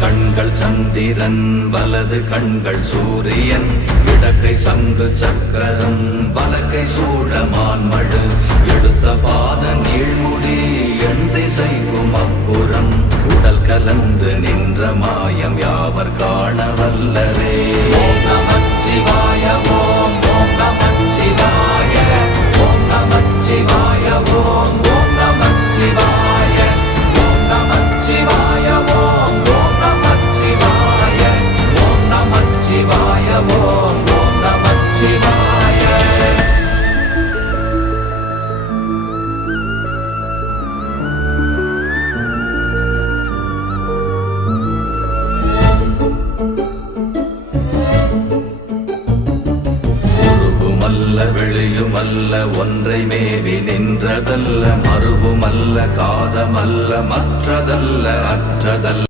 கண்கள் சந்திரன் வலது கண்கள் சூரியன் இடக்கை சங்கு சக்கரம் வலக்கை சூழமான்மழு எடுத்த பாத நீழ்முடி எண் திசைக்கும் அப்புறம் உடல் கலந்து நின்ற மாயம் யாவர் காண வல்லரே. ஓம் நமச்சிவாய ஓம் ஓம் நமச்சிவாய ஓம் நமச்சிவாய ஓம் ஓம் நமச்சிவாய ஓம் நமச்சிவாய ஓம் ஓம் நமச்சிவாய ஓம் நமச்சிவாய ஓம் ஓம் நமச்சிவாய. வெளியுமல்ல ஒன்றை மேவி நின்றதல்ல மறுவுமல்ல காதமல்ல மற்றதல்ல அற்றதல்ல